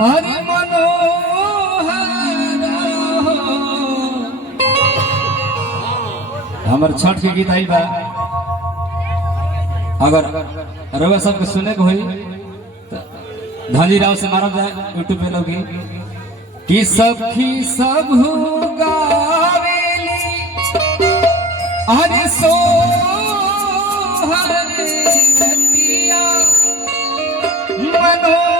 हरि मनोहर हमर छठ के गीत आइल बा। अगर रउआ सबके सुने के होई धानी राव से मारब जाए यूट्यूब पे लोगी कि सखी सब गावेली अरे सोहर रतिया मनोहर